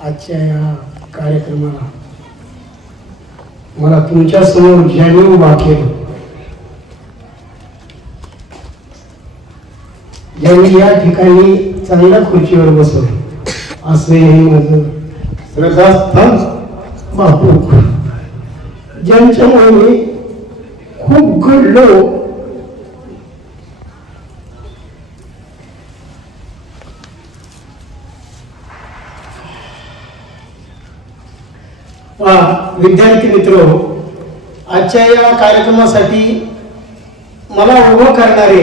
आजच्या या कार्यक्रमाला मला तुमच्यासमोर ज्यांनी उभा केलं ज्यांनी या ठिकाणी चांगल्या खुर्चीवर बसवलं. असं हे माझं श्रद्धास्थान बापू ज्यांच्यामुळे मी खूप घडलो वा विद्यार्थी मित्र आजच्या या कार्यक्रमासाठी मला उभं करणारे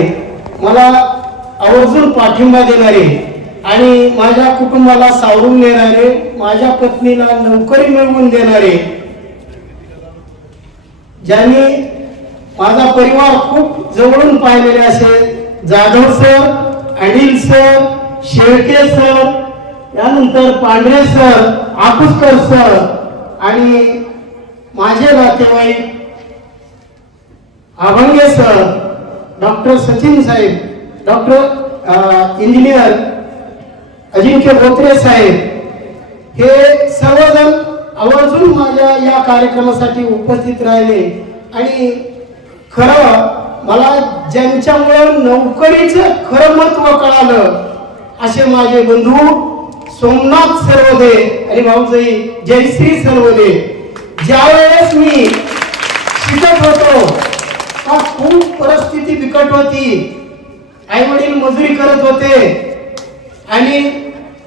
मला आवर्जून पाठिंबा देणारे आणि माझ्या कुटुंबाला सावरून नेणारे माझ्या पत्नीला नोकरी मिळवून देणारे ज्यांनी माझा परिवार खूप जवळून पाहिलेले असेल Jadhav sir Anil sir Shelke sir यानंतर पांढरे सर आकुसकर सर आणि माझे नातेवाईक अभंगे सर डॉक्टर सचिन साहेब डॉक्टर इंजिनियर अजिंक्य धोत्रे साहेब हे सर्वजण आवर्जून माझ्या या कार्यक्रमासाठी उपस्थित राहिले. आणि खरं मला ज्यांच्यामुळं नोकरीचं खरं महत्त्व कळालं असे माझे बंधू सोमनाथ सर्वदे आणि भाऊजाई जयश्री सर्वदे ज्यावेळेस मी शिकत होतो का खूप परिस्थिती बिकट होती. आई वडील मजुरी करत होते. आणि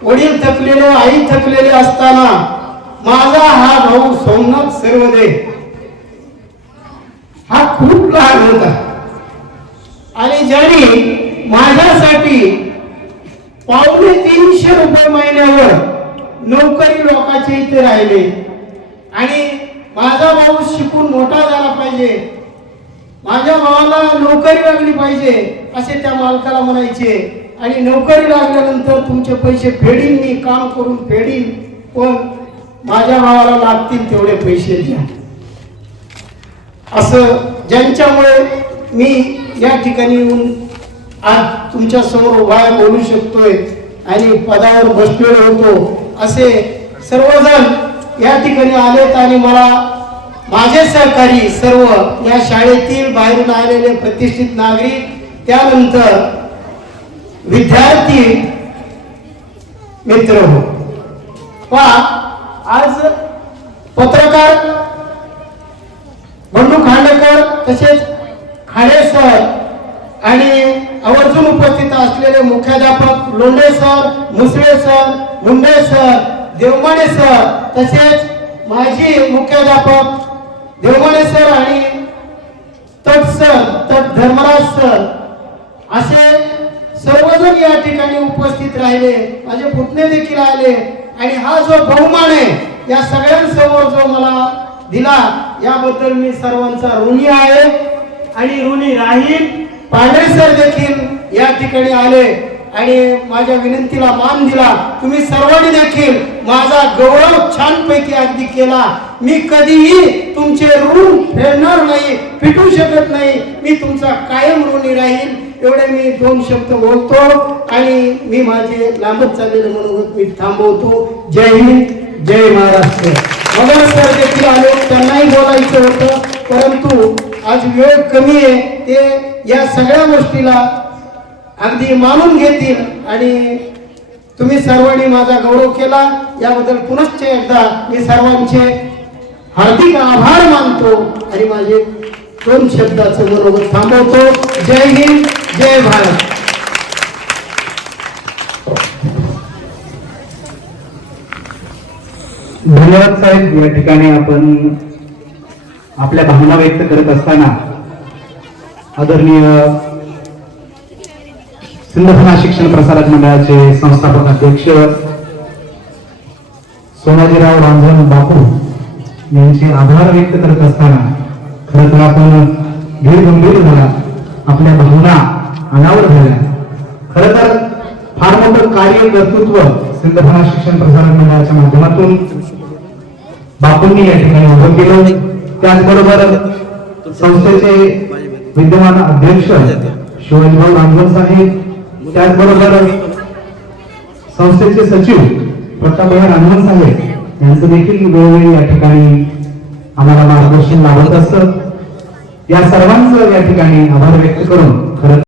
वडील थकलेले आई थकलेले असताना माझा हा भाऊ सोमनाथ सर्वदे हा खूप लहान होता. आणि ज्यांनी माझ्यासाठी पावणे तीनशे रुपये महिन्यावर नोकरी लोकांचे इथे राहिले. आणि माझा भाऊ शिकून मोठा झाला पाहिजे. माझ्या भावाला नोकरी लागली पाहिजे असे त्या मालकाला म्हणायचे. आणि नोकरी लागल्यानंतर तुमचे पैसे फेडीन मी काम करून फेडीन पण माझ्या भावाला लागतील तेवढे पैसे द्या. असं ज्यांच्यामुळे मी या ठिकाणी येऊन आज तुमच्यासमोर उभा बोलू शकतोय आणि पदावर बसलेलो होतो. असे सर्वजण या ठिकाणी आलेत आणि मला माझे सहकारी सर्व या शाळेतील बाहेरून आलेले प्रतिष्ठित नागरिक त्यानंतर विद्यार्थी मित्र हो. वा आज पत्रकार बंडू खांडेकर तसेच खाडे सर आणि आवर्जून उपस्थित असलेले मुख्याध्यापक Londhe sir Musale sir Munde sir Devmane sir तसेच माजी मुख्याध्यापक देवमाने सर आणि तट सर तट धर्मराज सर असे सर्वजण या ठिकाणी उपस्थित राहिले माझे पुतणे देखील आले आणि हा जो बहुमान आहे या सगळ्यांसमोर जो मला दिला याबद्दल मी सर्वांचा ऋणी आहे. आणि ऋणी राहील पांढरे सर देखील या ठिकाणी आले आणि माझ्या विनंतीला मान दिला. तुम्ही सर्वांनी देखील माझा गौरव छानपैकी अगदी केला. मी कधीही तुमचे ऋण फेडणार नाही फिटू शकत नाही. मी तुमचा कायम ऋणी राहील. एवढे मी दोन शब्द बोलतो आणि मी माझे लांबच चाललेले मनोगत मी थांबवतो. जय हिंद जय महाराष्ट्र. मगर सर देखील आले. त्यांनाही बोलायचं होतं परंतु आज वेळ कमी आहे. ते या सगळ्या गोष्टीला अगदी मानून घेतील. आणि तुम्ही सर्वांनी माझा गौरव केला. याबद्दल पुनश्च एकदा मी सर्वांचे हार्दिक आभार मानतो. आणि माझे दोन शब्दाचं बरोबर थांबवतो. जय हिंद जय भारत. धन्यवाद साहेब. या ठिकाणी आपण आपल्या भावना व्यक्त करत असताना आदरणीय सिंधफना शिक्षण प्रसारक मंडळाचे संस्थापक अध्यक्ष सोनाजीराव रामधन बापू यांचे आभार व्यक्त करत असताना खरं तर आपण धीर गंभीर झाला आपल्या भावना अनावर झाल्या खरं तर फार मोठं कार्य कर्तृत्व सिंधफना शिक्षण प्रसारक मंडळाच्या माध्यमातून बापूंनी या ठिकाणी उभं केलं. त्याचबरोबर संस्थेचे विद्यमान अध्यक्ष शिवाजीभाऊ रामधन साहेब त्याचबरोबर संस्थेचे सचिव प्रतापभाई रामन साहेब यांचं देखील वेळोवेळी या ठिकाणी आम्हाला मार्गदर्शन लाभत असत. या सर्वांचं या ठिकाणी आभार व्यक्त करून खरं